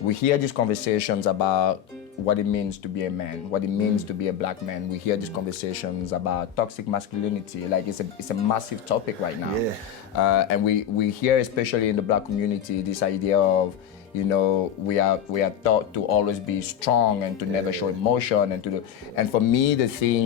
we hear these conversations about what it means to be a man, what it means to be a black man. We hear these conversations about toxic masculinity. Like it's a massive topic right now. Yeah. And we hear, especially in the black community, this idea of, you know, we are taught to always be strong and to never show emotion and for me,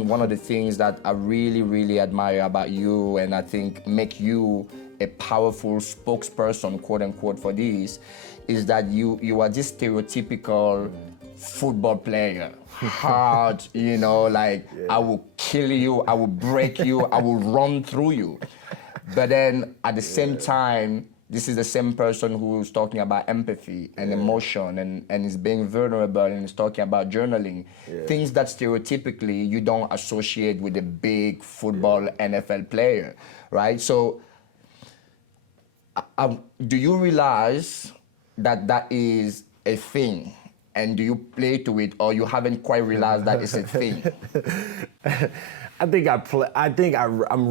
one of the things that I really, really admire about you, and I think make you a powerful spokesperson, quote unquote, for this, is that you are this stereotypical football player. Hard, you know, like I will kill you, I will break you, I will run through you. But then at the same time, this is the same person who's talking about empathy and emotion and is being vulnerable and is talking about journaling. Things that stereotypically you don't associate with a big football NFL player, right? So do you realize that that is a thing? And do you play to it, or you haven't quite realized that it's a thing? I'm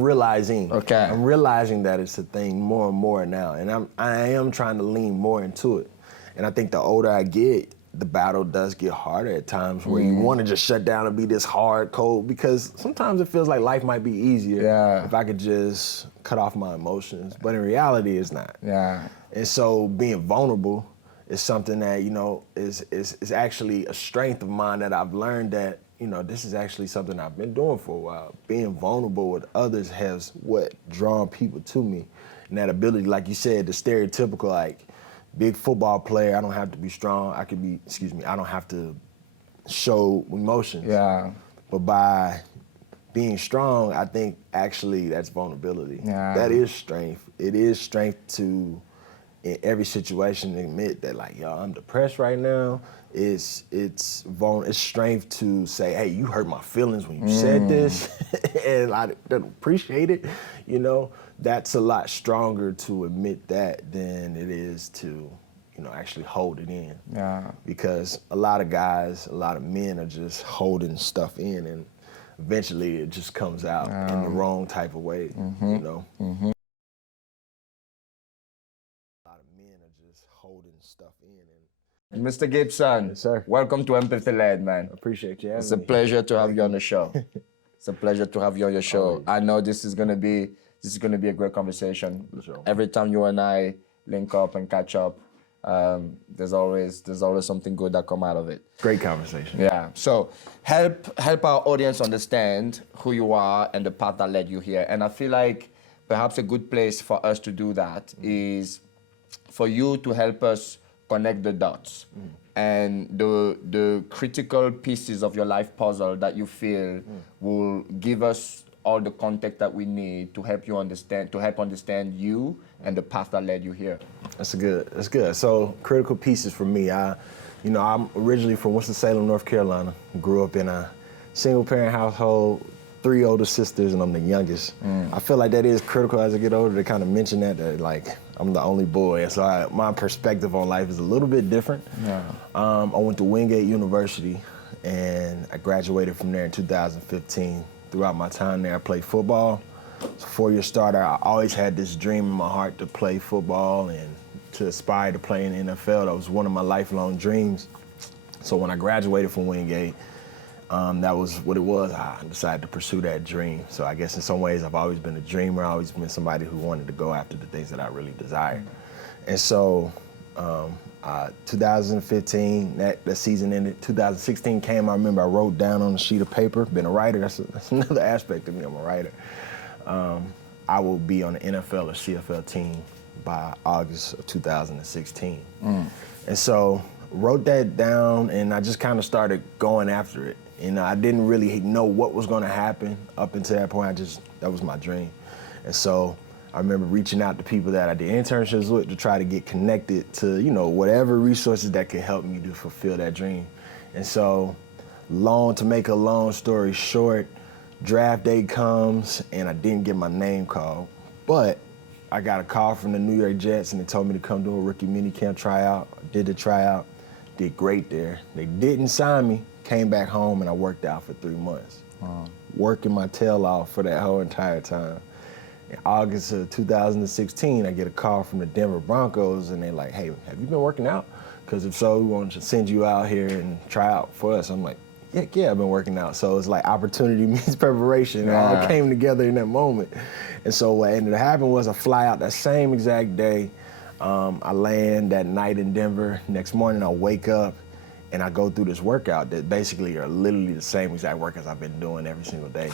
realizing. Okay. I'm realizing that it's a thing more and more now, and I am trying to lean more into it. And I think the older I get, the battle does get harder at times, where you want to just shut down and be this hard, cold, because sometimes it feels like life might be easier if I could just cut off my emotions. But in reality, it's not. Yeah. And so being vulnerable is something that, you know, is actually a strength of mine that I've learned that, you know, this is actually something I've been doing for a while. Being vulnerable with others has drawn people to me. And that ability, like you said, the stereotypical, like, big football player, I don't have to be strong. I don't have to show emotions. Yeah. But by being strong, I think actually that's vulnerability. Yeah. That is strength. It is strength to, in every situation, admit that, like, yo, I'm depressed right now. It's strength to say, hey, you hurt my feelings when you said this, and I don't appreciate it. You know, that's a lot stronger to admit that than it is to, you know, actually hold it in. Yeah. Because a lot of guys, a lot of men are just holding stuff in, and eventually it just comes out in the wrong type of way, you know? Holding stuff in. Mr. Gibson, Yes, sir. Welcome to Empathy Led, man. Appreciate you having me. It's a pleasure to have you on the show. It's a pleasure to have you on your show. Always. I know this is gonna be a great conversation. For sure. Every time you and I link up and catch up, there's always something good that come out of it. Great conversation. Yeah. So help our audience understand who you are and the path that led you here. And I feel like perhaps a good place for us to do that is for you to help us connect the dots and the critical pieces of your life puzzle that you feel will give us all the context that we need to help understand you and the path that led you here. That's good. So critical pieces for me. I'm originally from Winston-Salem, North Carolina. Grew up in a single parent household, 3 older sisters, and I'm the youngest. I feel like that is critical as I get older to kind of mention that like I'm the only boy, and so my perspective on life is a little bit different. Yeah. I went to Wingate University, and I graduated from there in 2015. Throughout my time there, I played football. As a 4-year starter, I always had this dream in my heart to play football and to aspire to play in the NFL. That was one of my lifelong dreams. So when I graduated from Wingate, that was what it was. I decided to pursue that dream. So I guess in some ways I've always been a dreamer. I've always been somebody who wanted to go after the things that I really desired. And so 2015, that season ended. 2016 came, I remember I wrote down on a sheet of paper, been a writer, that's another aspect of me, I'm a writer. I will be on the NFL or CFL team by August of 2016. And so wrote that down, and I just kind of started going after it. And I didn't really know what was gonna happen up until that point. That was my dream. And so I remember reaching out to people that I did internships with to try to get connected to, you know, whatever resources that could help me to fulfill that dream. And so, to make a long story short, draft day comes and I didn't get my name called, but I got a call from the New York Jets and they told me to come do a rookie minicamp tryout. I did the tryout, did great there. They didn't sign me, came back home, and I worked out for 3 months. Working my tail off for that whole entire time. In August of 2016, I get a call from the Denver Broncos, and they're like, hey, have you been working out? Because if so, we want to send you out here and try out for us. I'm like, yeah, I've been working out. So it's like opportunity meets preparation. It all came together in that moment. And so what ended up happening was I fly out that same exact day. I land that night in Denver. Next morning I wake up and I go through this workout that basically are literally the same exact workouts I've been doing every single day.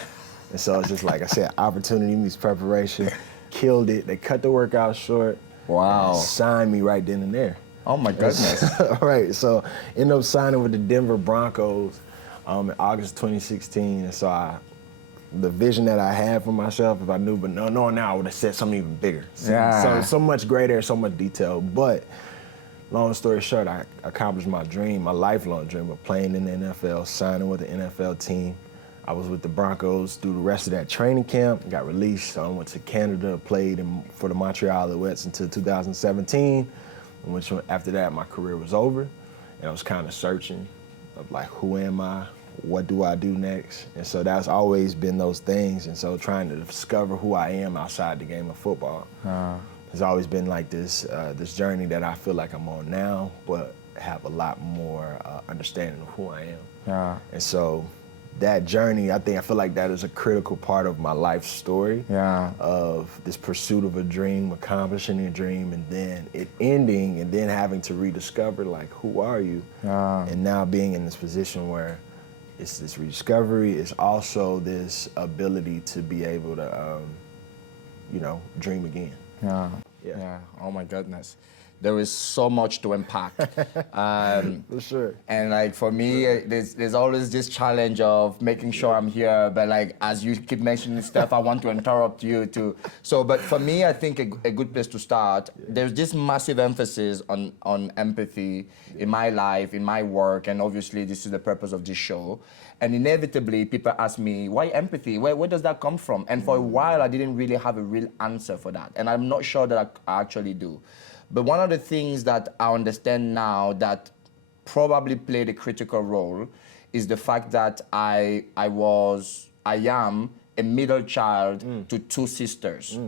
And so it's just like I said, opportunity meets preparation. Killed it. They cut the workout short. Wow. Signed me right then and there. Oh my goodness. Right, so ended up signing with the Denver Broncos in August 2016. And so the vision that I had for myself, if I knew, but knowing now, I would have said something even bigger. So much greater, so much detail. But long story short, I accomplished my dream, my lifelong dream of playing in the NFL, signing with the NFL team. I was with the Broncos through the rest of that training camp, got released. I went to Canada, played for the Montreal Alouettes until 2017, which after that, my career was over. And I was kind of searching of like, who am I? What do I do next? And so that's always been those things. And so trying to discover who I am outside the game of football has always been like this journey that I feel like I'm on now, but have a lot more understanding of who I am. And so that journey, I feel like that is a critical part of my life story of this pursuit of a dream, accomplishing a dream, and then it ending, and then having to rediscover, like, who are you? And now being in this position where it's this rediscovery, it's also this ability to be able to, dream again. Yeah. Oh my goodness. There is so much to unpack. For sure. And like for me, there's always this challenge of making sure I'm here, but like as you keep mentioning stuff, I want to interrupt you too. So, but for me, I think a good place to start, there's this massive emphasis on empathy in my life, in my work, and obviously this is the purpose of this show. And inevitably, people ask me, why empathy? Where does that come from? And for a while, I didn't really have a real answer for that. And I'm not sure that I actually do. But one of the things that I understand now that probably played a critical role is the fact that I am a middle child to two sisters.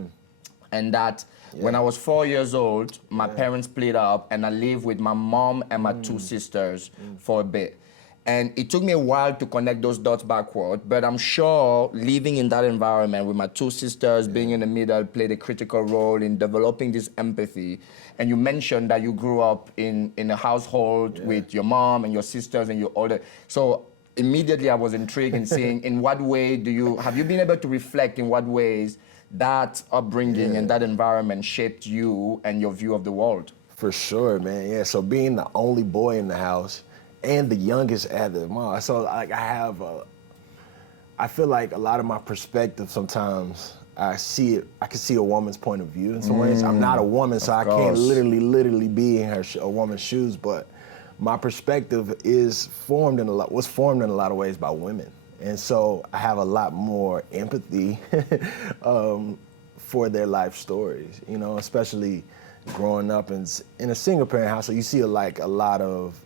And that when I was 4 years old, my parents split up and I lived with my mom and my two sisters for a bit. And it took me a while to connect those dots backward, but I'm sure living in that environment with my two sisters, being in the middle, played a critical role in developing this empathy. And you mentioned that you grew up in a household with your mom and your sisters and your older. So immediately I was intrigued in seeing in what way have you been able to reflect in what ways that upbringing and that environment shaped you and your view of the world? For sure, man. Yeah, so being the only boy in the house, and the youngest at the mom. So like I feel like a lot of my perspective sometimes I can see a woman's point of view in some ways. I'm not a woman, so I can't literally be in a woman's shoes, but my perspective was formed in a lot of ways by women. And so I have a lot more empathy for their life stories, especially growing up in a single parent house. So you see a lot of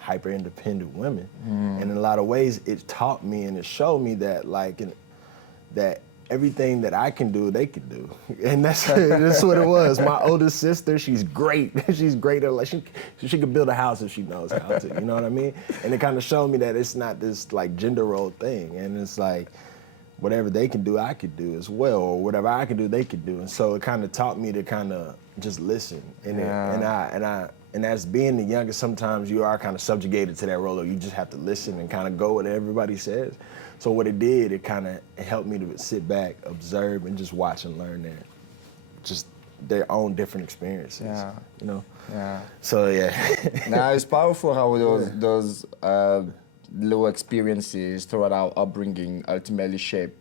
hyper-independent women. And in a lot of ways, it taught me and it showed me that that everything that I can do, they can do. And that's what it was. My oldest sister, she's great. She's great at she could build a house if she knows how to, you know what I mean? And it kind of showed me that it's not this like gender role thing. And it's like, whatever they can do, I could do as well, or whatever I can do, they could do. And so it kind of taught me to kind of just listen. And as being the youngest, sometimes you are kind of subjugated to that role, or you just have to listen and kind of go with what everybody says. So what it did, it helped me to sit back, observe, and just watch and learn just their own different experiences. So Now it's powerful how those little experiences throughout our upbringing ultimately shape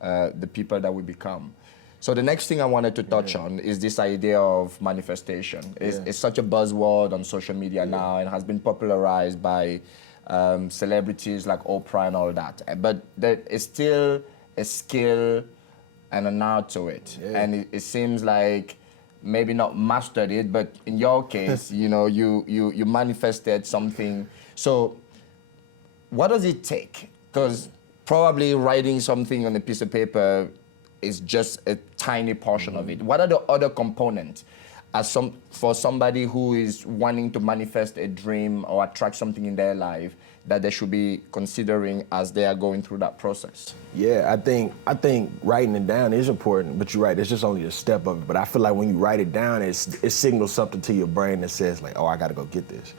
the people that we become. So the next thing I wanted to touch on is this idea of manifestation. It's such a buzzword on social media now and has been popularized by celebrities like Oprah and all that. But there is still a skill and an art to it. And it seems like maybe not mastered it, but in your case, you manifested something. So what does it take? Because probably writing something on a piece of paper is just a tiny portion of it. What are the other components? for somebody who is wanting to manifest a dream or attract something in their life that they should be considering as they are going through that process? Yeah, I think writing it down is important, but you're right, it's just only a step of it. But I feel like when you write it down, it signals something to your brain that says like, oh, I gotta go get this.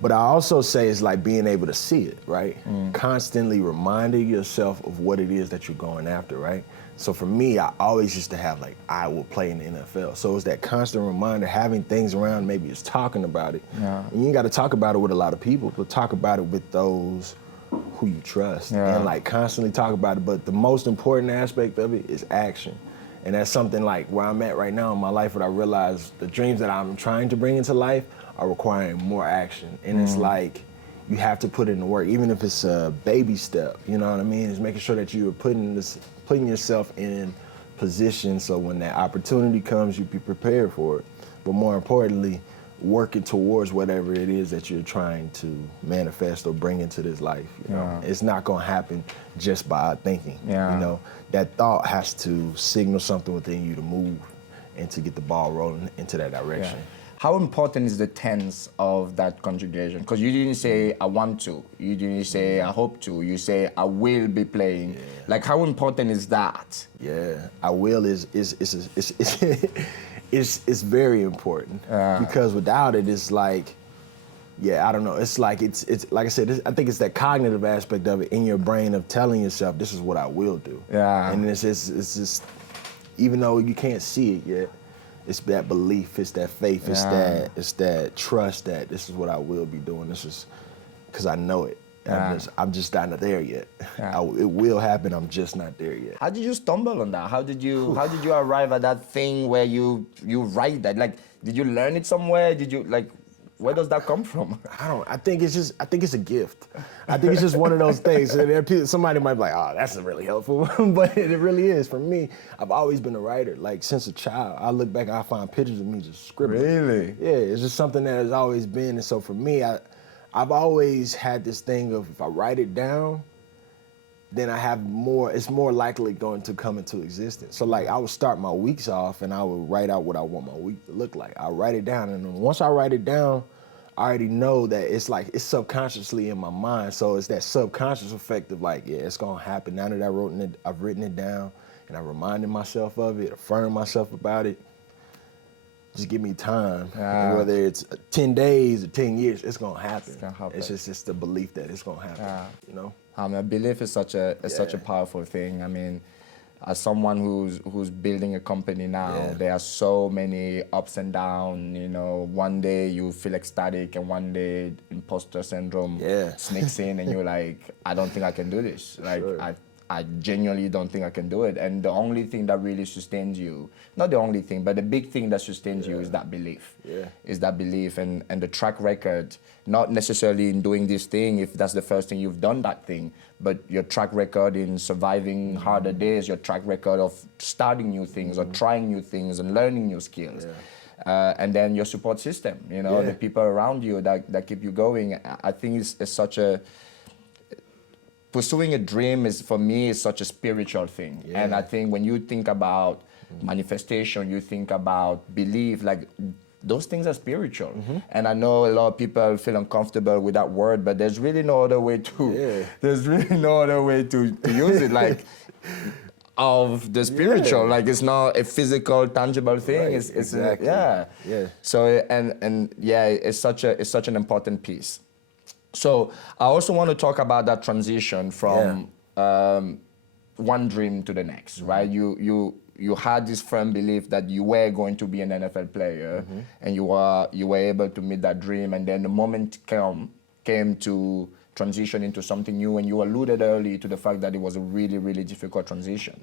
But I also say it's like being able to see it, right? Constantly reminding yourself of what it is that you're going after, right? So for me, I always used to have like, I will play in the NFL. So it's that constant reminder, having things around, maybe it's talking about it. And you ain't gotta talk about it with a lot of people, but talk about it with those who you trust. And like constantly talk about it. But the most important aspect of it is action. And that's something like where I'm at right now in my life, where I realize the dreams that I'm trying to bring into life are requiring more action. And it's like, you have to put in the work, even if it's a baby step, you know what I mean? It's making sure that you're putting yourself in position so when that opportunity comes, you be prepared for it. But more importantly, working towards whatever it is that you're trying to manifest or bring into this life. You know? It's not gonna happen just by thinking. You know, that thought has to signal something within you to move and to get the ball rolling into that direction. How important is the tense of that conjugation? Because you didn't say, I want to. You didn't say, I hope to. You say, I will be playing. Like, how important is that? I will is very important. Because without it, it's like, I don't know. It's like, it's like I said, I think it's that cognitive aspect of it in your brain of telling yourself, this is what I will do. And it's just, even though you can't see it yet, it's that belief, it's that faith, it's that trust that this is what I will be doing. This is because I know it. I'm just not there yet. It will happen. I'm just not there yet. How did you stumble on that? How did you arrive at that thing where you write that? Like, did you learn it somewhere? Did you like? Where does that come from? I think it's a gift. I think it's just one of those things. Somebody might be like, oh, that's really helpful. But it really is. For me, I've always been a writer. Like, since a child, I look back and I find pictures of me just scribbling. Really? Yeah, it's just something that has always been. And so for me, I've always had this thing of if I write it down, then it's more likely going to come into existence. So like I would start my weeks off and I would write out what I want my week to look like. I write it down, and then once I write it down, I already know that it's like, it's subconsciously in my mind. So it's that subconscious effect of like, it's gonna happen. Now that I've written it down and I reminded myself of it, affirmed myself about it. Just give me time. And whether it's 10 days or 10 years, it's gonna happen. It's just the belief that it's gonna happen, you know? Belief is such a powerful thing. I mean, as someone who's building a company now, there are so many ups and downs. You know, one day you feel ecstatic, and one day imposter syndrome sneaks in, and you're like, I don't think I can do this. Like, I genuinely don't think I can do it. And the only thing that really sustains you, not the only thing, but the big thing that sustains you is that belief. Is that belief and the track record, not necessarily in doing this thing, if that's the first thing you've done that thing, but your track record in surviving harder days, your track record of starting new things or trying new things and learning new skills. And then your support system, you know, the people around you that keep you going. I think it's such a, pursuing a dream is, for me, is such a spiritual thing. And I think when you think about manifestation, you think about belief, like those things are spiritual. And I know a lot of people feel uncomfortable with that word, but there's really no other way to, there's really no other way to use it, like, of the spiritual. Like, it's not a physical, tangible thing. It's So, and it's such an important piece. So I also want to talk about that transition from one dream to the next, right? You had this firm belief that you were going to be an NFL player, and you were able to meet that dream, and then the moment came to transition into something new, and you alluded early to the fact that it was a really, really difficult transition.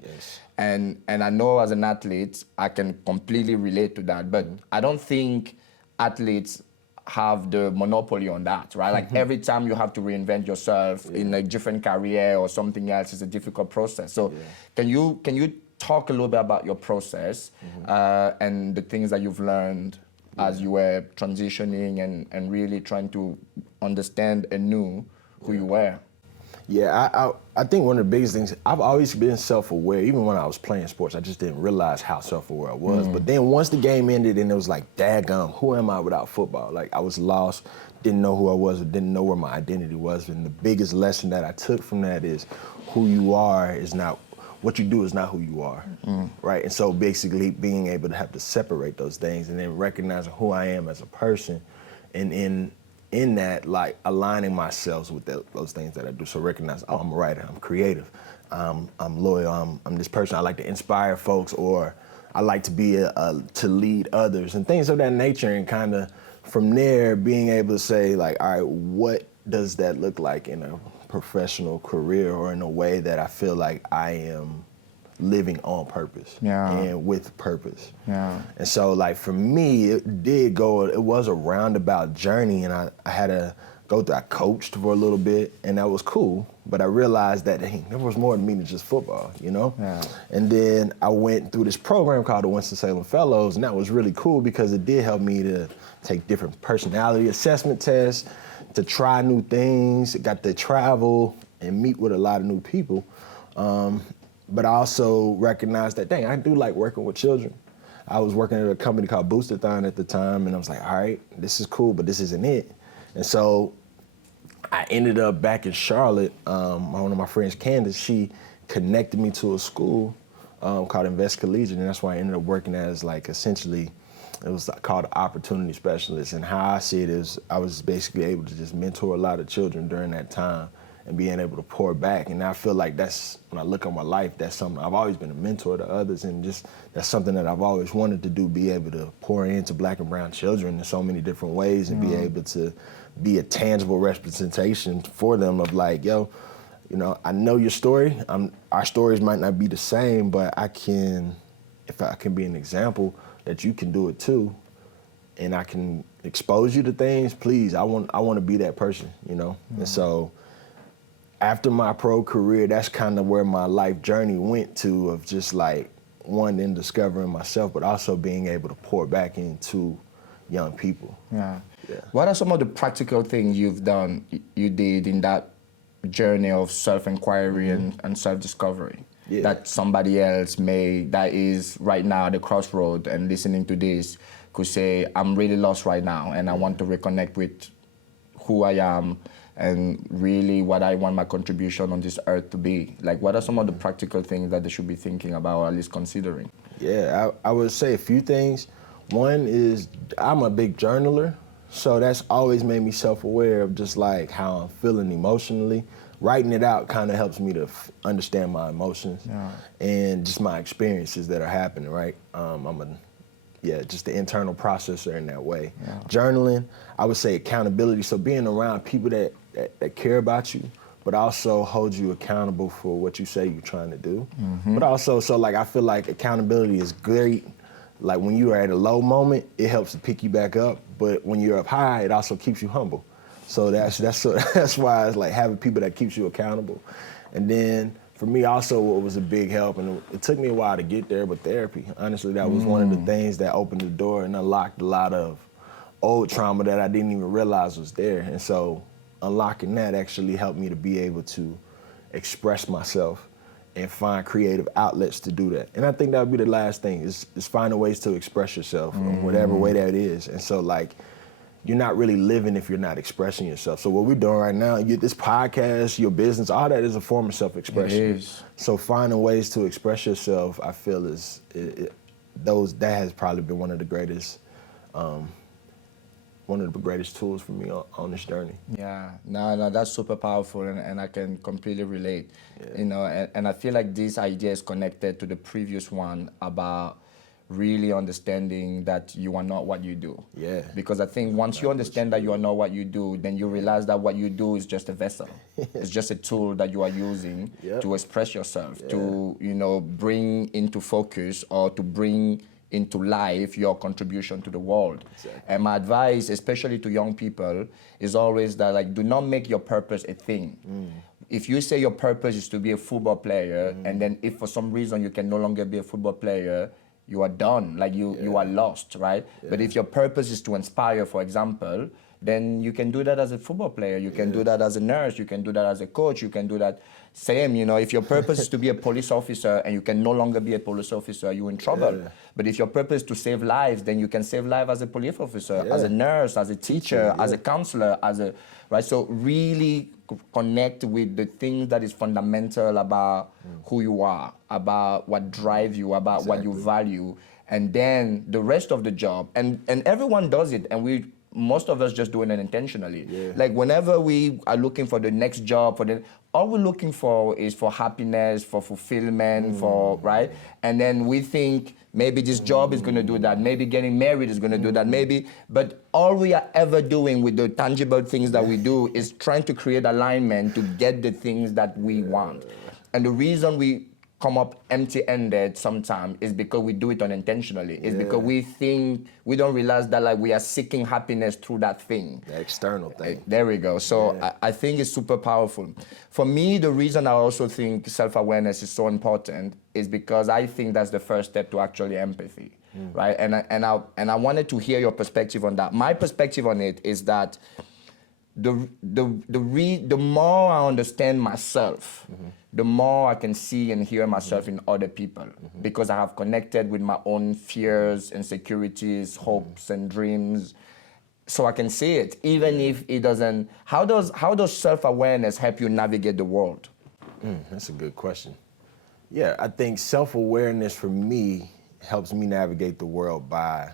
And I know as an athlete, I can completely relate to that, but I don't think athletes have the monopoly on that, right? Like every time you have to reinvent yourself in a different career or something else, is a difficult process. So can you talk a little bit about your process and the things that you've learned as you were transitioning and really trying to understand anew who you were? Yeah, I think one of the biggest things, I've always been self-aware. Even when I was playing sports, I just didn't realize how self-aware I was. But then once the game ended and it was like, daggum, who am I without football? Like, I was lost, didn't know who I was, or didn't know where my identity was. And the biggest lesson that I took from that is who you are is not, what you do is not who you are, right? And so basically being able to have to separate those things and then recognizing who I am as a person, and in that, like, aligning myself with those things that I do. So recognize, oh, I'm a writer, I'm creative, I'm loyal, I'm this person, I like to inspire folks, or I like to be to lead others and things of that nature, and kind of from there being able to say, like, all right, what does that look like in a professional career, or in a way that I feel like I am living on purpose and with purpose. Yeah. And so, like, for me, it was a roundabout journey, and I had to go through, I coached for a little bit, and that was cool, but I realized that, hey, there was more to me than just football, you know? Yeah. And then I went through this program called the Winston-Salem Fellows, and that was really cool because it did help me to take different personality assessment tests, to try new things, got to travel and meet with a lot of new people. But I also recognized that, dang, I do like working with children. I was working at a company called Boosterthon at the time, and I was like, all right, this is cool, but this isn't it. And so I ended up back in Charlotte. One of my friends, Candace, she connected me to a school called Invest Collegiate, and that's why I ended up working as, like, essentially, it was called Opportunity Specialist. And how I see it is I was basically able to just mentor a lot of children during that time and being able to pour back. And I feel like that's, when I look at my life, that's something, I've always been a mentor to others, and just that's something that I've always wanted to do, be able to pour into Black and brown children in so many different ways, and be able to be a tangible representation for them of, like, yo, you know, I know your story. Our stories might not be the same, but if I can be an example that you can do it too, and I can expose you to things, please, I want to be that person, you know? And so after my pro career, that's kind of where my life journey went to, of just, like, one, in discovering myself, but also being able to pour back into young people. Yeah. What are some of the practical things you did in that journey of self-inquiry and self-discovery that somebody else that is right now at the crossroad and listening to this could say, I'm really lost right now and I want to reconnect with who I am and really what I want my contribution on this earth to be? Like, what are some of the practical things that they should be thinking about, or at least considering? Yeah, I would say a few things. One is, I'm a big journaler, so that's always made me self-aware of just, like, how I'm feeling emotionally. Writing it out kind of helps me to understand my emotions and just my experiences that are happening, right? Just the internal processor in that way. Yeah. Journaling, I would say accountability. So being around people that care about you, but also hold you accountable for what you say you're trying to do. But also, so, like, I feel like accountability is great. Like, when you are at a low moment, it helps to pick you back up. But when you're up high, it also keeps you humble. So that's why it's like having people that keeps you accountable. And then for me also, what was a big help, and it took me a while to get there, but therapy. Honestly, that was one of the things that opened the door and unlocked a lot of old trauma that I didn't even realize was there. And so unlocking that actually helped me to be able to express myself and find creative outlets to do that. And I think that would be the last thing, is finding ways to express yourself in whatever way that is. And so, like, you're not really living if you're not expressing yourself. So what we're doing right now, this podcast, your business, all that is a form of self-expression. It is. So finding ways to express yourself, I feel that has probably been one of the greatest tools for me on this journey. Yeah, no, that's super powerful, and I can completely relate. Yeah. You know, and I feel like this idea is connected to the previous one about really understanding that you are not what you do. Yeah. Because I think once you understand that you are not what you do, then you realize that what you do is just a vessel. It's just a tool that you are using to express yourself, to, you know, bring into focus or to bring into life your contribution to the world. Exactly. And my advice, especially to young people, is always that, like, do not make your purpose a thing. If you say your purpose is to be a football player, and then if for some reason you can no longer be a football player, you are done, like you are lost, right? Yeah. But if your purpose is to inspire, for example, then you can do that as a football player. You can do that as a nurse. You can do that as a coach. You can do that. Same, if your purpose is to be a police officer and you can no longer be a police officer, you're in trouble. Yeah. But if your purpose is to save lives, then you can save lives as a police officer, as a nurse, as a teacher, as a counselor, right? So really connect with the things that is fundamental about who you are, about what drives you, about what you value, and then the rest of the job. And everyone does it, and most of us just doing it intentionally. Yeah. Like whenever we are looking for the next job, all we're looking for is for happiness, for fulfillment, right? And then we think maybe this job is gonna do that, maybe getting married is gonna do that, but all we are ever doing with the tangible things that we do is trying to create alignment to get the things that we want. And the reason we come up empty-ended sometimes is because we do it unintentionally. It's because we don't realize that like we are seeking happiness through that thing. The external thing. There we go. So I think it's super powerful. For me, the reason I also think self-awareness is so important is because I think that's the first step to actually empathy, right? And I wanted to hear your perspective on that. My perspective on it is that the more I understand myself, the more I can see and hear myself in other people, because I have connected with my own fears, insecurities, hopes, and dreams. So I can see it, even if it doesn't. How does self-awareness help you navigate the world? That's a good question. Yeah, I think self-awareness for me helps me navigate the world by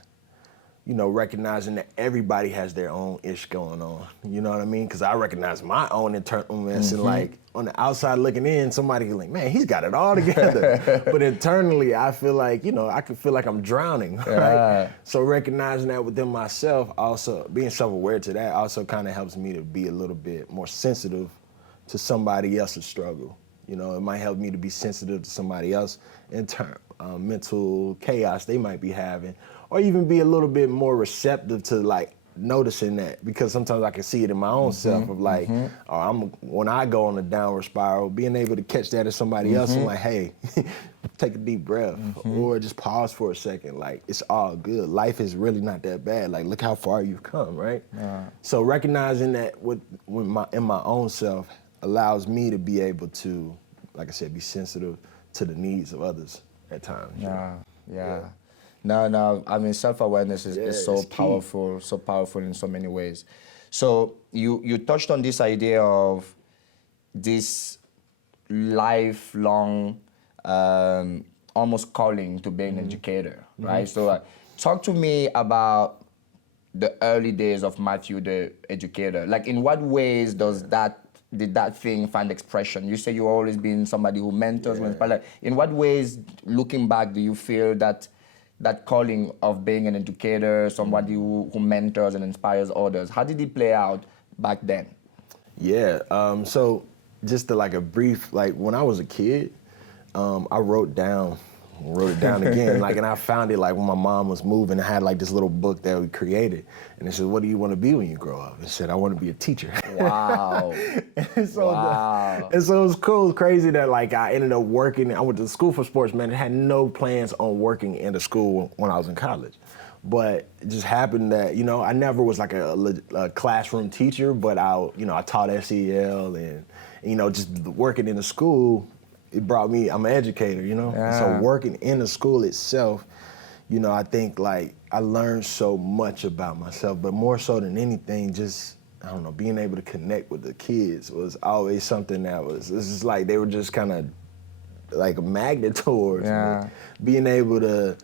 recognizing that everybody has their own ish going on. You know what I mean? Because I recognize my own internal mess, and like on the outside looking in, somebody can like, man, he's got it all together. But internally, I feel like, I could feel like I'm drowning, right? So recognizing that within myself, also being self-aware to that also kind of helps me to be a little bit more sensitive to somebody else's struggle. It might help me to be sensitive to somebody else in terms mental chaos they might be having, or even be a little bit more receptive to like noticing that, because sometimes I can see it in my own self of like, when I go on a downward spiral, being able to catch that as somebody else and like, hey, take a deep breath or just pause for a second. Like, it's all good. Life is really not that bad. Like, look how far you've come, right? So recognizing that in my own self allows me to be able to, like I said, be sensitive to the needs of others at times. No, I mean, self-awareness is so powerful in so many ways. So you touched on this idea of this lifelong almost calling to being an educator, right? So talk to me about the early days of Matthew the educator. Like, in what ways did that thing find expression? You say you've always been somebody who mentors, who inspires. Like, in what ways, looking back, do you feel that calling of being an educator, somebody who mentors and inspires others, how did it play out back then? Yeah, so just to like a brief, like when I was a kid, I wrote it down again, like, and I found it like when my mom was moving, I had like this little book that we created, and it said, what do you want to be when you grow up? It said, I want to be a teacher. Wow. And so it was cool, it was crazy that like I ended up working, I went to school for sports management, had no plans on working in the school when I was in college. But it just happened that, I never was like a classroom teacher, but I taught SEL and just working in the school, it brought me, I'm an educator, So working in the school itself, I think like I learned so much about myself, but more so than anything, just, I don't know, being able to connect with the kids was always something it's just like, they were just kind of like a magnet towards me. Being able to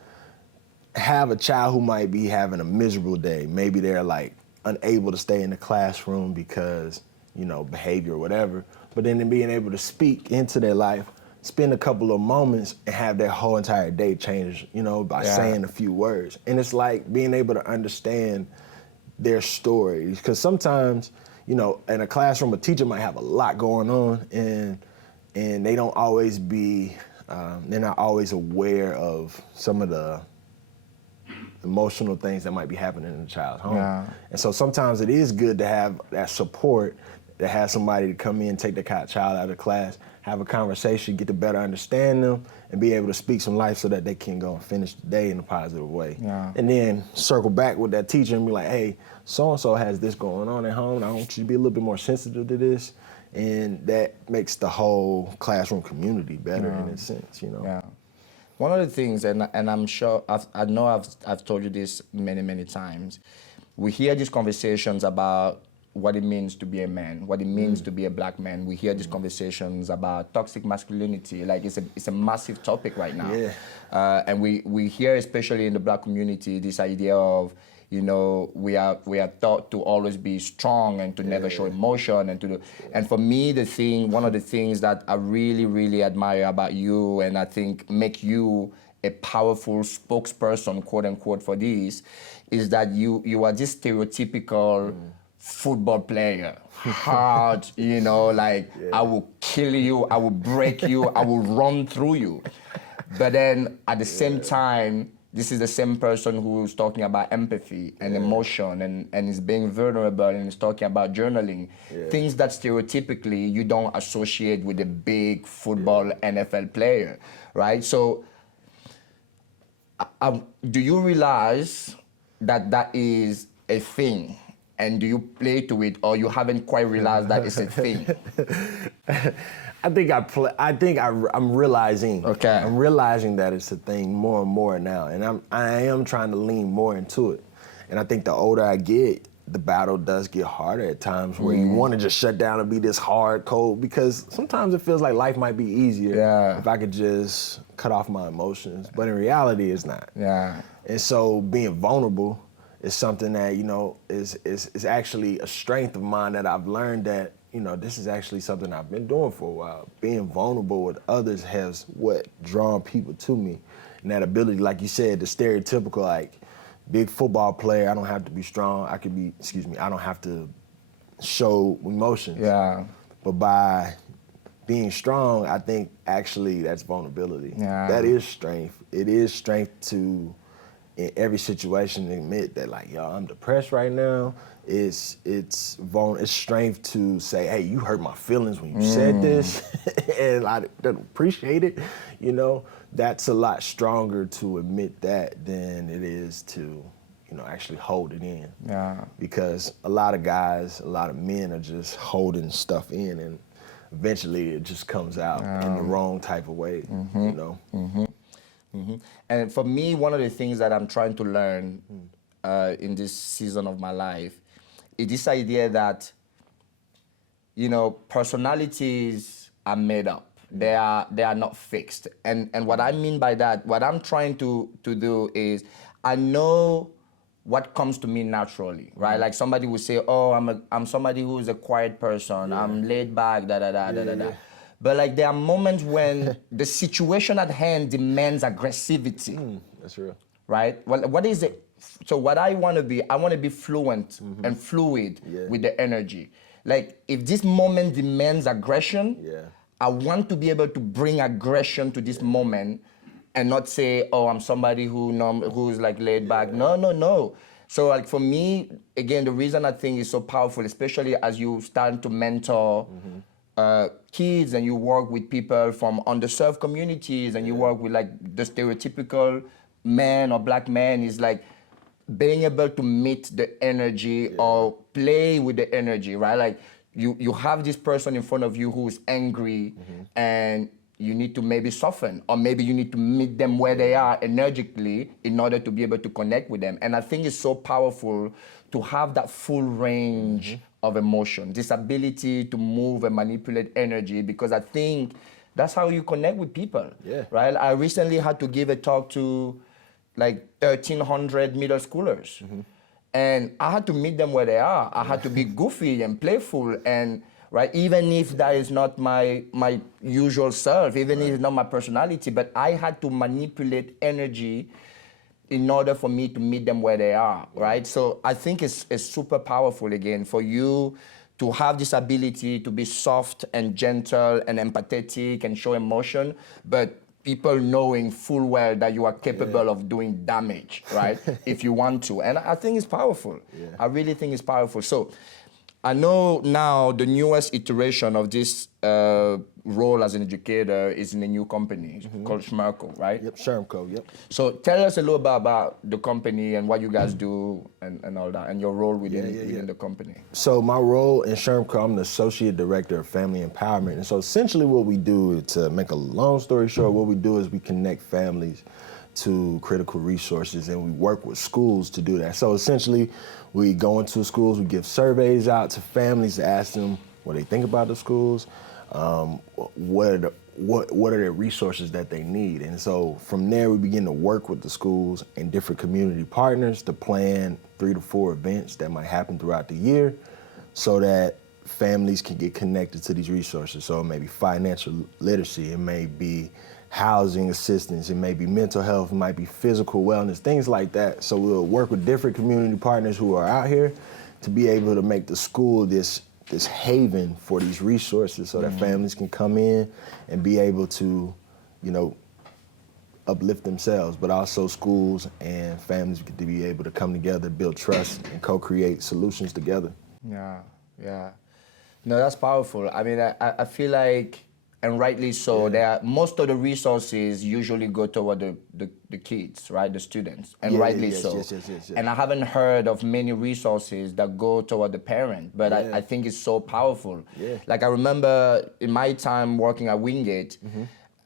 have a child who might be having a miserable day, maybe they're like unable to stay in the classroom because, behavior or whatever, but then being able to speak into their life, spend a couple of moments and have their whole entire day change, by saying a few words. And it's like being able to understand their stories. Because sometimes, in a classroom, a teacher might have a lot going on and they don't always they're not always aware of some of the emotional things that might be happening in the child's home. And so sometimes it is good to have that support, to have somebody to come in, take the child out of class, have a conversation, get to better understand them, and be able to speak some life so that they can go and finish the day in a positive way. Yeah. And then circle back with that teacher and be like, hey, so-and-so has this going on at home, and I want you to be a little bit more sensitive to this. And that makes the whole classroom community better in a sense, you know? Yeah. One of the things, and I'm sure, I know I've told you this many, many times, we hear these conversations about what it means to be a man, what it means to be a black man. We hear these conversations about toxic masculinity, like it's a massive topic right now. Yeah. And we hear, especially in the black community, this idea of, you know, we are taught to always be strong and to never show emotion and for me one of the things that I really, really admire about you and I think make you a powerful spokesperson, quote unquote, for this, is that you are this stereotypical football player, hard, you know, like I will kill you, I will break you, I will run through you. But then at the same time, this is the same person who's talking about empathy and emotion and is being vulnerable and is talking about journaling. Things that stereotypically you don't associate with a big football NFL player, right? So do you realize that that is a thing? And do you play to it, or you haven't quite realized that it's a thing? I think I'm realizing. Okay. I'm realizing that it's a thing more and more now, and I am trying to lean more into it. And I think the older I get, the battle does get harder at times, where you want to just shut down and be this hard, cold, because sometimes it feels like life might be easier if I could just cut off my emotions. But in reality, it's not. Yeah. And so being vulnerable is something that, you know, is actually a strength of mine that I've learned that, you know, this is actually something I've been doing for a while. Being vulnerable with others has what drawn people to me. And that ability, like you said, the stereotypical, like, big football player, I don't have to be strong. I don't have to show emotions. Yeah. But by being strong, I think actually that's vulnerability. Yeah. That is strength. It is strength to, in every situation, admit that, like, yo, I'm depressed right now. It's strength to say, hey, you hurt my feelings when you said this, and I don't appreciate it. You know, that's a lot stronger to admit that than it is to, you know, actually hold it in. Yeah. Because a lot of guys, a lot of men are just holding stuff in, and eventually it just comes out in the wrong type of way. You know. And for me, one of the things that I'm trying to learn in this season of my life is this idea that, you know, personalities are made up. They are not fixed. And what I mean by that, what I'm trying to do is, I know what comes to me naturally, right? Like somebody would say, oh, I'm somebody who is a quiet person. I'm laid back, da. But like there are moments when the situation at hand demands aggressivity. That's real. Right? Well, what is it? So what I want to be fluent and fluid with the energy. Like if this moment demands aggression, I want to be able to bring aggression to this moment and not say, oh, I'm somebody who's like laid back. No. So like for me, again, the reason I think is so powerful, especially as you start to mentor kids and you work with people from underserved communities and you work with like the stereotypical man or black man, is like being able to meet the energy or play with the energy, right? Like you have this person in front of you who's angry and you need to maybe soften, or maybe you need to meet them where they are energetically in order to be able to connect with them. And I think it's so powerful to have that full range of emotion, this ability to move and manipulate energy, because I think that's how you connect with people, right? I recently had to give a talk to like 1,300 middle schoolers. And I had to meet them where they are. I had to be goofy and playful, and right, even if that is not my usual self, even if it's not my personality, but I had to manipulate energy in order for me to meet them where they are, right? So I think it's super powerful, again, for you to have this ability to be soft and gentle and empathetic and show emotion, but people knowing full well that you are capable of doing damage, right? If you want to. And I think it's powerful. I really think it's powerful. So I know now the newest iteration of this role as an educator is in a new company called Schmerkel, right? Yep, Shermco, yep. So tell us a little bit about the company and what you guys do and all that, and your role within the company. So my role in Shermco, I'm the Associate Director of Family Empowerment. And so essentially what we do, to make a long story short, what we do is we connect families to critical resources, and we work with schools to do that. So essentially, we go into schools, we give surveys out to families to ask them what they think about the schools, what are the resources that they need. And so from there, we begin to work with the schools and different community partners to plan 3 to 4 events that might happen throughout the year so that families can get connected to these resources. So it may be financial literacy, it may be housing assistance, it may be mental health, it might be physical wellness, things like that. So we'll work with different community partners who are out here to be able to make the school this haven for these resources so that families can come in and be able to, you know, uplift themselves, but also schools and families to be able to come together, build trust, and co-create solutions together. Yeah, yeah. No, that's powerful. I mean, I feel like, and rightly so, most of the resources usually go toward the kids, right? The students, and rightly so. Yes. And I haven't heard of many resources that go toward the parent, but I think it's so powerful. Yeah. Like I remember in my time working at Wingate,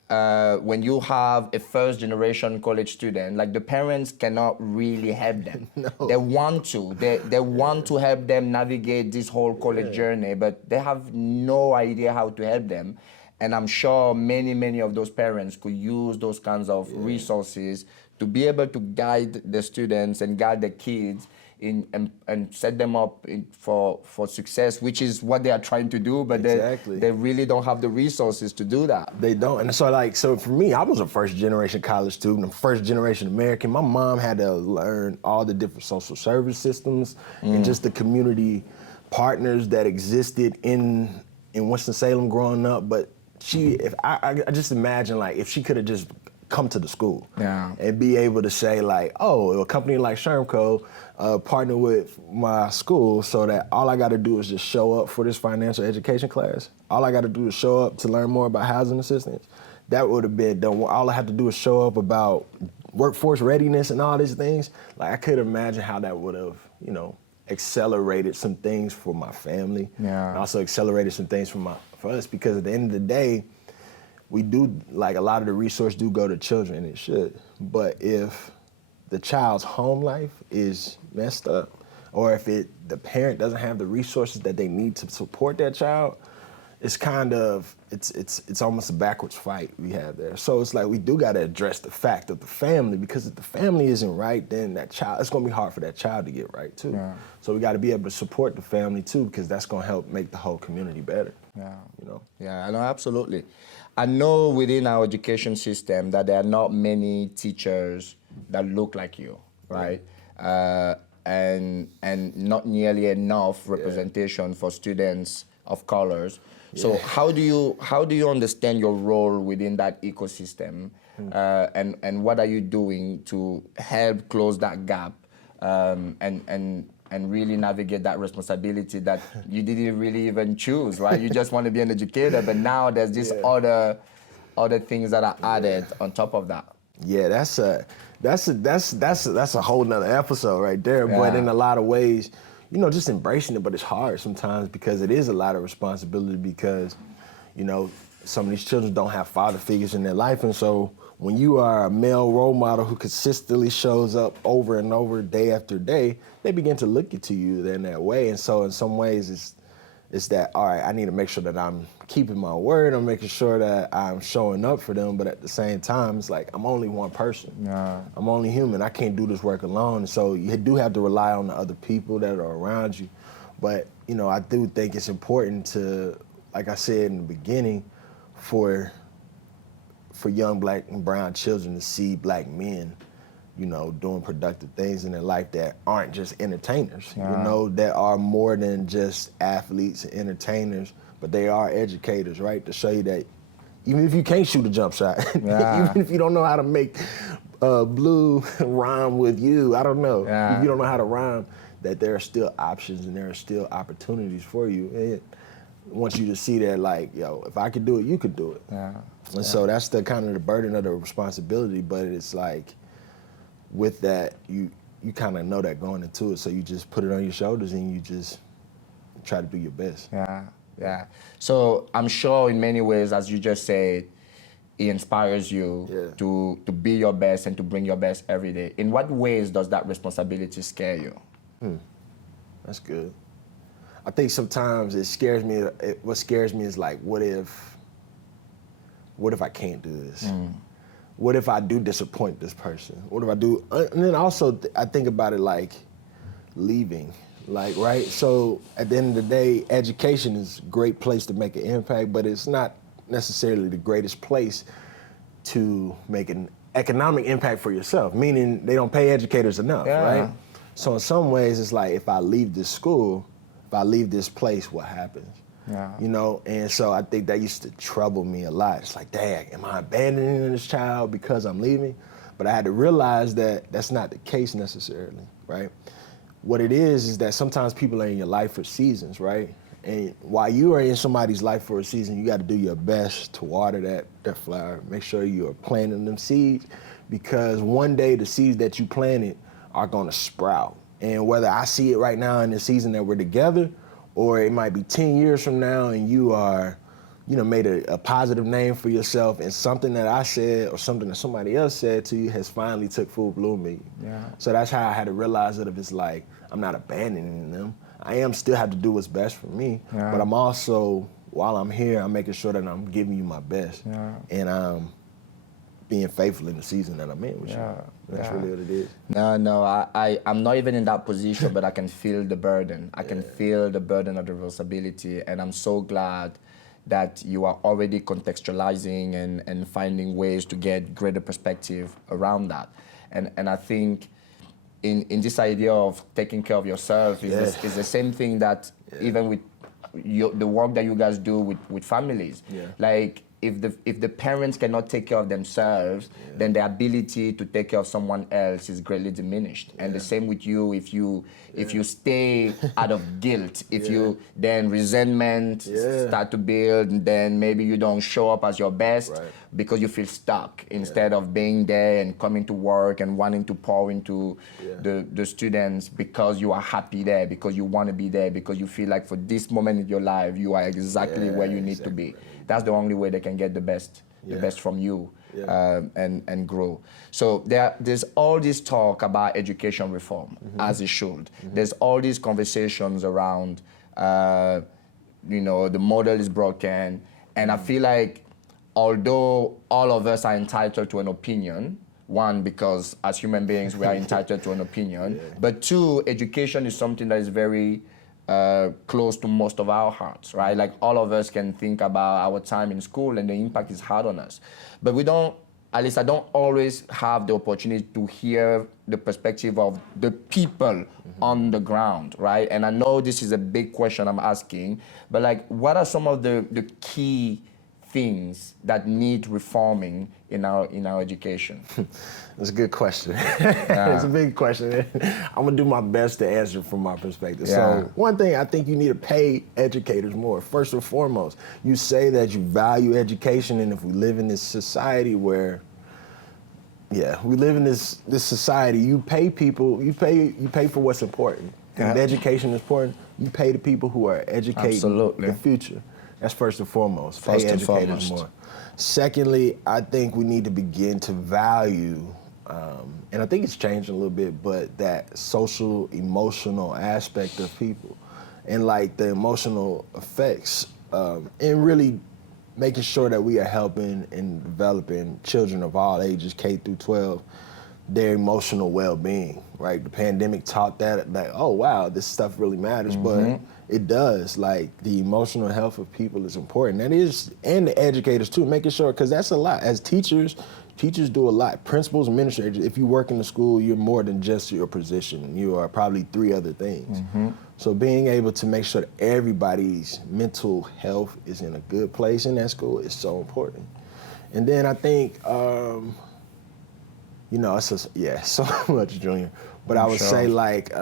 when you have a first generation college student, like the parents cannot really help them. No. They want to. They want to help them navigate this whole college journey, but they have no idea how to help them. And I'm sure many of those parents could use those kinds of resources to be able to guide the students and guide the kids in and set them up for success, which is what they are trying to do, but they really don't have the resources to do that. They don't. And so for me, I was a first generation college student, a first generation American. My mom had to learn all the different social service systems and just the community partners that existed in Winston-Salem growing up. But I just imagine, like, if she could have just come to the school and be able to say, like, oh, a company like Shermco partner with my school so that all I got to do is just show up for this financial education class. All I got to do is show up to learn more about housing assistance. That would have been done. All I had to do is show up about workforce readiness and all these things. Like, I could imagine how that would have, you know, accelerated some things for my family. And also accelerated some things for us, because at the end of the day, we do, like, a lot of the resources do go to children, and it should. But if the child's home life is messed up, or if the parent doesn't have the resources that they need to support that child, it's kind of, it's almost a backwards fight we have there. So it's like we do got to address the fact of the family, because if the family isn't right, then that child, it's going to be hard for that child to get right too. So we got to be able to support the family too, because that's going to help make the whole community better. You know? Yeah, I know, absolutely. I know within our education system that there are not many teachers that look like you, right? And not nearly enough representation for students of colors. So how do you understand your role within that ecosystem, and what are you doing to help close that gap, and really navigate that responsibility that you didn't really even choose, right? You just want to be an educator, but now there's this other things that are added on top of that. Yeah, that's a whole nother episode right there. But in a lot of ways, you know, just embracing it, but it's hard sometimes because it is a lot of responsibility, because, you know, some of these children don't have father figures in their life. And so when you are a male role model who consistently shows up over and over, day after day, they begin to look to you in that way. And so in some ways it's that, all right, I need to make sure that I'm keeping my word. I'm making sure that I'm showing up for them. But at the same time, it's like, I'm only one person. I'm only human. I can't do this work alone. And so you do have to rely on the other people that are around you. But, you know, I do think it's important to, like I said in the beginning, for young black and brown children to see black men, you know, doing productive things in their life that aren't just entertainers, you know, that are more than just athletes and entertainers, but they are educators, right? To show you that even if you can't shoot a jump shot, even if you don't know how to make blue rhyme with you, I don't know, if you don't know how to rhyme, that there are still options and there are still opportunities for you. And I want you to see that, like, yo, if I could do it, you could do it. Yeah. And so that's the kind of the burden of the responsibility, but it's like, with that, you kind of know that going into it, so you just put it on your shoulders and you just try to do your best. Yeah, yeah. So I'm sure in many ways, as you just said, it inspires you to be your best and to bring your best every day. In what ways does that responsibility scare you? That's good. I think sometimes it scares me. What scares me is like, what if I can't do this? What if I do disappoint this person? What if I do? And then also I think about it like leaving, like, right? So at the end of the day, education is a great place to make an impact, but it's not necessarily the greatest place to make an economic impact for yourself, meaning they don't pay educators enough, right? So in some ways, it's like, if I leave this school, if I leave this place, what happens? You know, and so I think that used to trouble me a lot. It's like, dang, am I abandoning this child because I'm leaving? But I had to realize that that's not the case necessarily, right? What it is that sometimes people are in your life for seasons, right? And while you are in somebody's life for a season, you got to do your best to water that flower. Make sure you are planting them seeds, because one day the seeds that you planted are going to sprout. And whether I see it right now in the season that we're together, or it might be 10 years from now and you are, you know, made a positive name for yourself, and something that I said or something that somebody else said to you has finally took full bloom in you. So that's how I had to realize that, if it's like, I'm not abandoning them. I am still have to do what's best for me, but I'm also, while I'm here, I'm making sure that I'm giving you my best. And I'm being faithful in the season that I'm in with you. That's really what it is. No, I'm not even in that position, but I can feel the burden. I can feel the burden of the responsibility, and I'm so glad that you are already contextualizing and finding ways to get greater perspective around that. And I think in this idea of taking care of yourself is the same thing that even with the work that you guys do with families. Like, if the parents cannot take care of themselves, then the ability to take care of someone else is greatly diminished. And the same with you, if you stay out of guilt, if you then resentment start to build, and then maybe you don't show up as your best because you feel stuck, instead of being there and coming to work and wanting to pour into the students because you are happy there, because you want to be there, because you feel like for this moment in your life you are exactly where you need to be. That's the only way they can get the best from you and grow. So there's all this talk about education reform, as it should. There's all these conversations around, you know, the model is broken. And I feel like, although all of us are entitled to an opinion, one, because as human beings we are entitled to an opinion, but two, education is something that is very close to most of our hearts, right? Like, all of us can think about our time in school and the impact is hard on us. But we don't, at least I don't always have the opportunity to hear the perspective of the people on the ground, right? And I know this is a big question I'm asking, but like, what are some of the key things that need reforming in our education? That's a good question. It's a big question. I'm gonna do my best to answer from my perspective. So one thing, I think you need to pay educators more. First and foremost, you say that you value education, and if we live in this society where, we live in this society, you pay people, you pay for what's important. If education is important, you pay the people who are educating the future. That's first and foremost. Pay educators more. Secondly, I think we need to begin to value, and I think it's changing a little bit, but that social, emotional aspect of people, and like the emotional effects, and really making sure that we are helping and developing children of all ages, K through 12, their emotional well-being, right? The pandemic taught that, oh wow, this stuff really matters, but it does. Like, the emotional health of people is important. That is, and the educators too, making sure, because that's a lot. As teachers do a lot. Principals, administrators, if you work in the school, you're more than just your position. You are probably 3 other things. So being able to make sure that everybody's mental health is in a good place in that school is so important. And then I think, you know, it's so much, Junior. But I would Sure. say like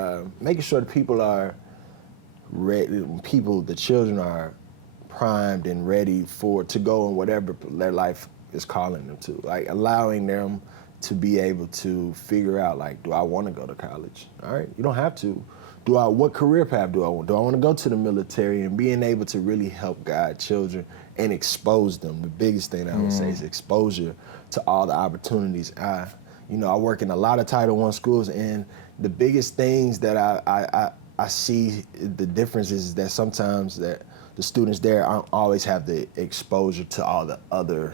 making sure that people are ready, the children are primed and ready to go in whatever their life is calling them to. Like allowing them to be able to figure out like, do I want to go to college? All right, you don't have to. What career path do I want? Do I want to go to the military? And being able to really help guide children and expose them. The biggest thing I would say is exposure to all the opportunities. I work in a lot of Title I schools, and the biggest things that I see the difference is that sometimes that the students there aren't always have the exposure to all the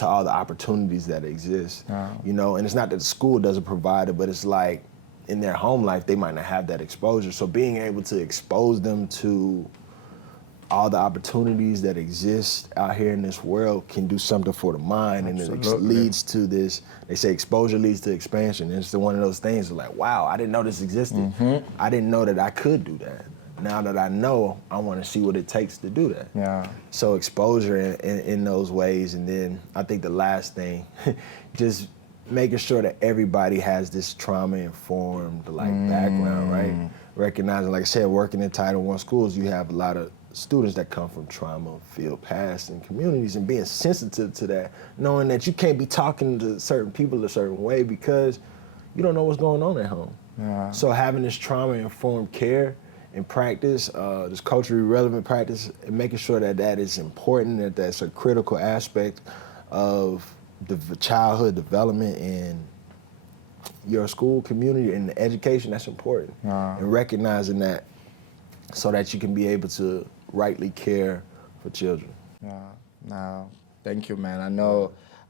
opportunities that exist. And it's not that the school doesn't provide it, but it's like in their home life they might not have that exposure. So being able to expose them to all the opportunities that exist out here in this world can do something for the mind. Absolutely. And it leads to this, they say exposure leads to expansion. And it's one of those things like, wow, I didn't know this existed. I didn't know that I could do that. Now that I know, I want to see what it takes to do that. Yeah. So exposure in those ways. And then I think the last thing, just making sure that everybody has this trauma-informed background, right? Recognizing, like I said, working in Title I schools, you have a lot of students that come from trauma-filled past and communities, and being sensitive to that, knowing that you can't be talking to certain people a certain way because you don't know what's going on at home. Yeah. So having this trauma-informed care and practice, this culturally relevant practice, and making sure that that is important, that that's a critical aspect of the childhood development in your school community and the education, that's important. And recognizing that so that you can be able to rightly care for children. Yeah, no, thank you, man.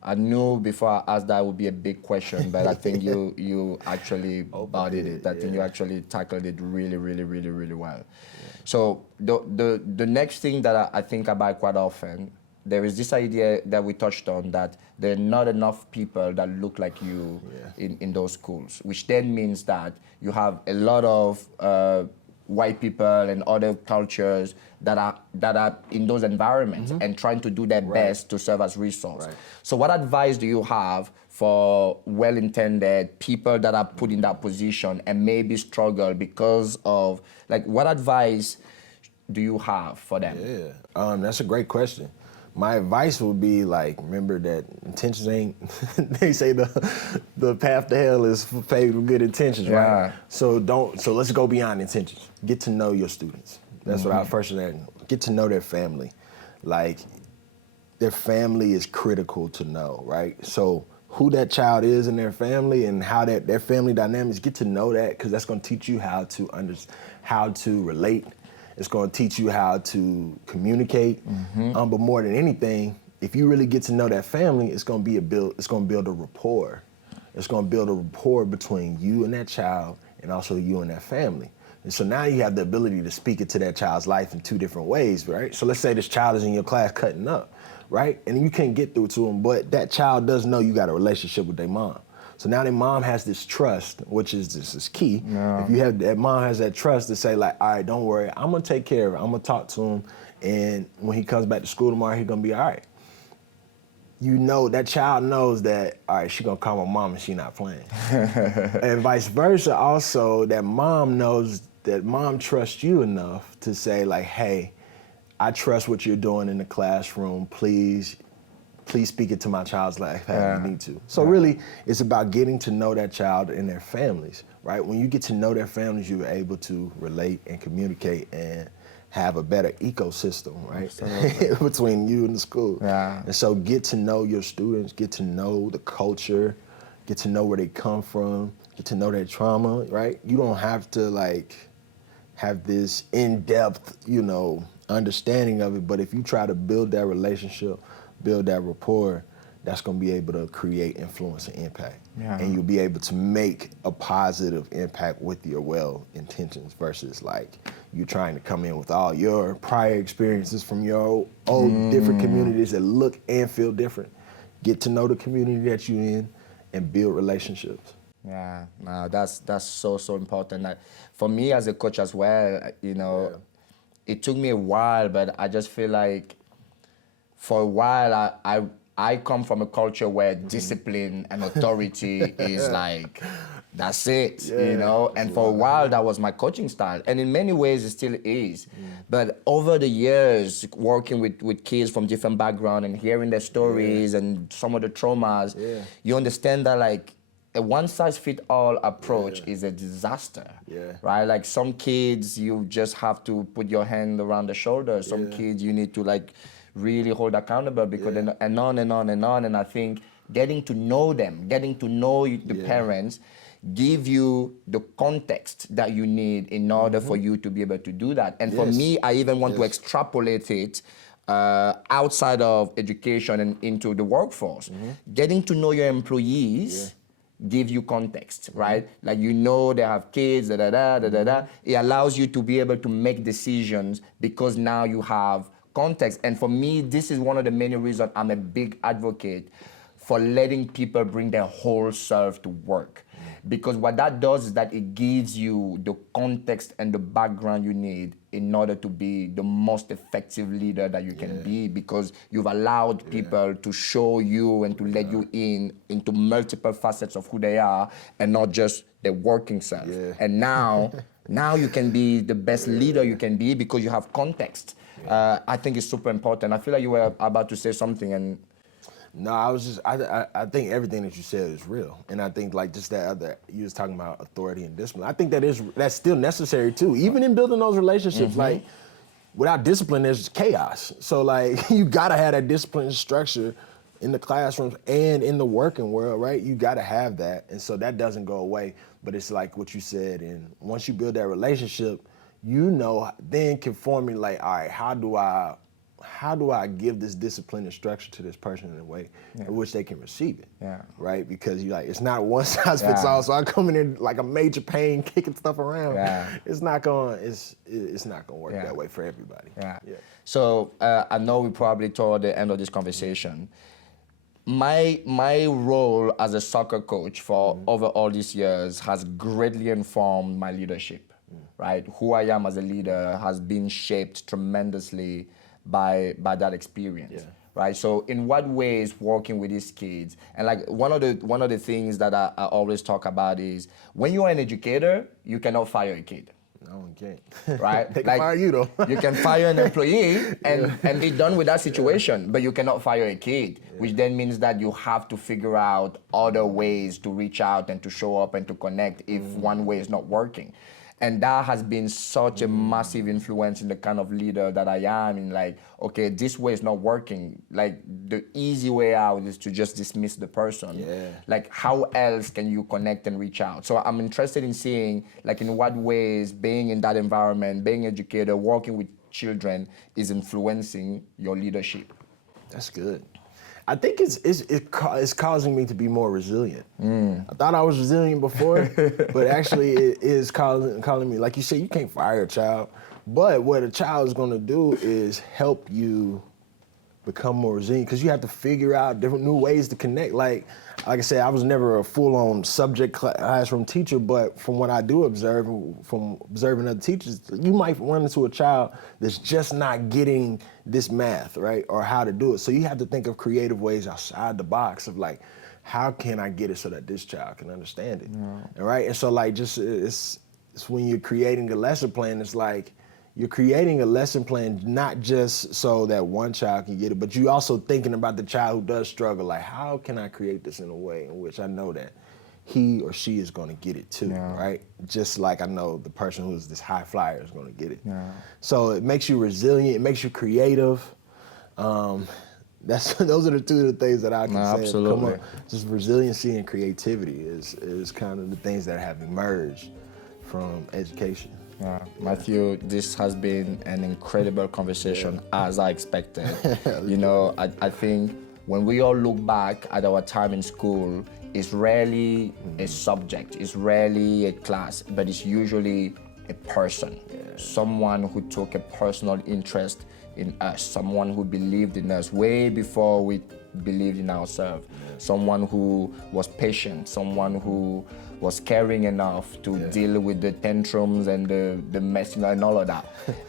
I knew before I asked that would be a big question, but I think you actually bodied it. I think you actually tackled it really, really, really, really well. Yeah. So the next thing that I think about quite often, there is this idea that we touched on that there are not enough people that look like you in those schools, which then means that you have a lot of white people and other cultures that are in those environments and trying to do their best to serve as resource. So what advice do you have for well-intended people that are put in that position and maybe struggle because of, like, what advice do you have for them? Yeah, that's a great question. My advice would be, like, remember that intentions ain't, they say the path to hell is paved with good intentions, right? So let's go beyond intentions. Get to know your students. That's what I first said. Get to know their family. Like, their family is critical to know, right? So who that child is in their family and how their family dynamics, get to know that, because that's gonna teach you how to relate. It's going to teach you how to communicate, but more than anything, if you really get to know that family, it's going to build a rapport. It's going to build a rapport between you and that child, and also you and that family. And so now you have the ability to speak into that child's life in two different ways, right? So let's say this child is in your class cutting up, right? And you can't get through to them, but that child does know you got a relationship with their mom. So now their mom has this trust, which is key. If you have that mom has that trust to say, like, all right, don't worry, I'm gonna take care of it. I'm gonna talk to him, and when he comes back to school tomorrow, he's gonna be all right. You know, that child knows that, all right, she's gonna call my mom and she's not playing. And vice versa also, that mom knows that mom trusts you enough to say, like, hey, I trust what you're doing in the classroom, please speak it to my child's life how you need to. So really, it's about getting to know that child and their families, right? When you get to know their families, you're able to relate and communicate and have a better ecosystem, right? Between you and the school. And so get to know your students, get to know the culture, get to know where they come from, get to know their trauma, right? You don't have to, like, have this in-depth, understanding of it, but if you try to build that relationship, build that rapport, that's going to be able to create influence and impact. And you'll be able to make a positive impact with your well intentions versus, like, you trying to come in with all your prior experiences from your old different communities that look and feel different. Get to know the community that you're in and build relationships. Yeah, no, that's so important. For me as a coach as well, it took me a while, but I just feel like for a while, I come from a culture where discipline and authority is like that's it, Yeah, And for a while, that was my coaching style. And in many ways, it still is. But over the years, working with kids from different backgrounds and hearing their stories and some of the traumas, you understand that, like, a one-size-fits-all approach is a disaster, right? Like, some kids, you just have to put your hand around the shoulder. Some kids, you need to, like, really hold accountable because and on and on and on. And I think getting to know them, getting to know the parents, give you the context that you need in order for you to be able to do that. And for me, I even want to extrapolate it outside of education and into the workforce. Getting to know your employees give you context, right? Like, they have kids, It allows you to be able to make decisions because now you have context. And for me, this is one of the many reasons I'm a big advocate for letting people bring their whole self to work. Because what that does is that it gives you the context and the background you need in order to be the most effective leader that you can be, because you've allowed people to show you and to let you into multiple facets of who they are and not just their working self. And now you can be the best leader you can be because you have context. I think it's super important. I feel like you were about to say something and... No, I think everything that you said is real. And I think, like, just that other, you was talking about authority and discipline. I think that's still necessary too. Even in building those relationships, like, without discipline, there's chaos. So, like, you gotta have that discipline and structure in the classrooms and in the working world, right? You gotta have that. And so that doesn't go away. But it's like what you said, and once you build that relationship, then can formulate, all right, how do I give this discipline and structure to this person in a way in which they can receive it, right? Because it's not one size fits all. So I come in here like a major pain, kicking stuff around. It's not gonna work that way for everybody. So I know we probably toward the end of this conversation. My role as a soccer coach for over all these years has greatly informed my leadership, right? Who I am as a leader has been shaped tremendously by that experience, right? So in what ways working with these kids, and like one of the things that I always talk about is, when you are an educator, you cannot fire a kid. No, you can't. Right? They can fire you though. You can fire an employee and be done with that situation, but you cannot fire a kid, which then means that you have to figure out other ways to reach out and to show up and to connect if one way is not working. And that has been such a massive influence in the kind of leader that I am, in like, okay, this way is not working. Like, the easy way out is to just dismiss the person. Like, how else can you connect and reach out? So I'm interested in seeing, like, in what ways being in that environment, being an educator, working with children is influencing your leadership. That's good. I think it's causing me to be more resilient. I thought I was resilient before, but actually it is calling me. Like you said, you can't fire a child, but what a child is going to do is help you become more resilient, because you have to figure out different new ways to connect. Like I said, I was never a full-on subject classroom teacher, but from what I do observe, from observing other teachers, you might run into a child that's just not getting this math, right, or how to do it. So you have to think of creative ways outside the box of, like, how can I get it so that this child can understand it, right? And so, like, just it's when you're creating a lesson plan, it's like, you're creating a lesson plan not just so that one child can get it, but you're also thinking about the child who does struggle. Like, how can I create this in a way in which I know that he or she is going to get it too, right? Just like I know the person who's this high flyer is going to get it. So it makes you resilient. It makes you creative. Those are the two of the things that I can say. Absolutely. Just resiliency and creativity is kind of the things that have emerged from education. Matthew, this has been an incredible conversation, as I expected. I think when we all look back at our time in school, it's rarely a subject, it's rarely a class, but it's usually a person, someone who took a personal interest in us, someone who believed in us way before we believed in ourselves, someone who was patient, someone who was caring enough to deal with the tantrums and the mess, and all of that.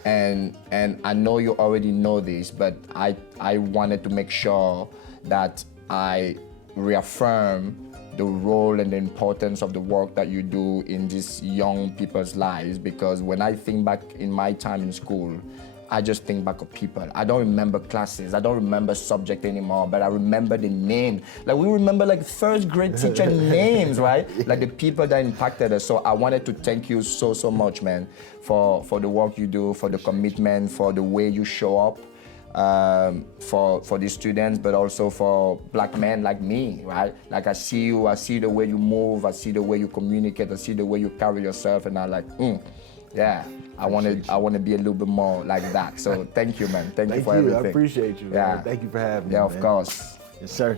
and I know you already know this, but I wanted to make sure that I reaffirm the role and the importance of the work that you do in these young people's lives, because when I think back in my time in school, I just think back of people. I don't remember classes. I don't remember subject anymore, but I remember the name. Like we remember like first grade teacher names, right? Like the people that impacted us. So I wanted to thank you so much, man, for the work you do, for the commitment, for the way you show up for these students, but also for black men like me, right? Like I see you, I see the way you move, I see the way you communicate, I see the way you carry yourself, and I'm like, yeah. I want to be a little bit more like that. So thank you, man. Thank you for everything. I appreciate you, man. Thank you for having me, Yeah, man. of course. Yes, sir.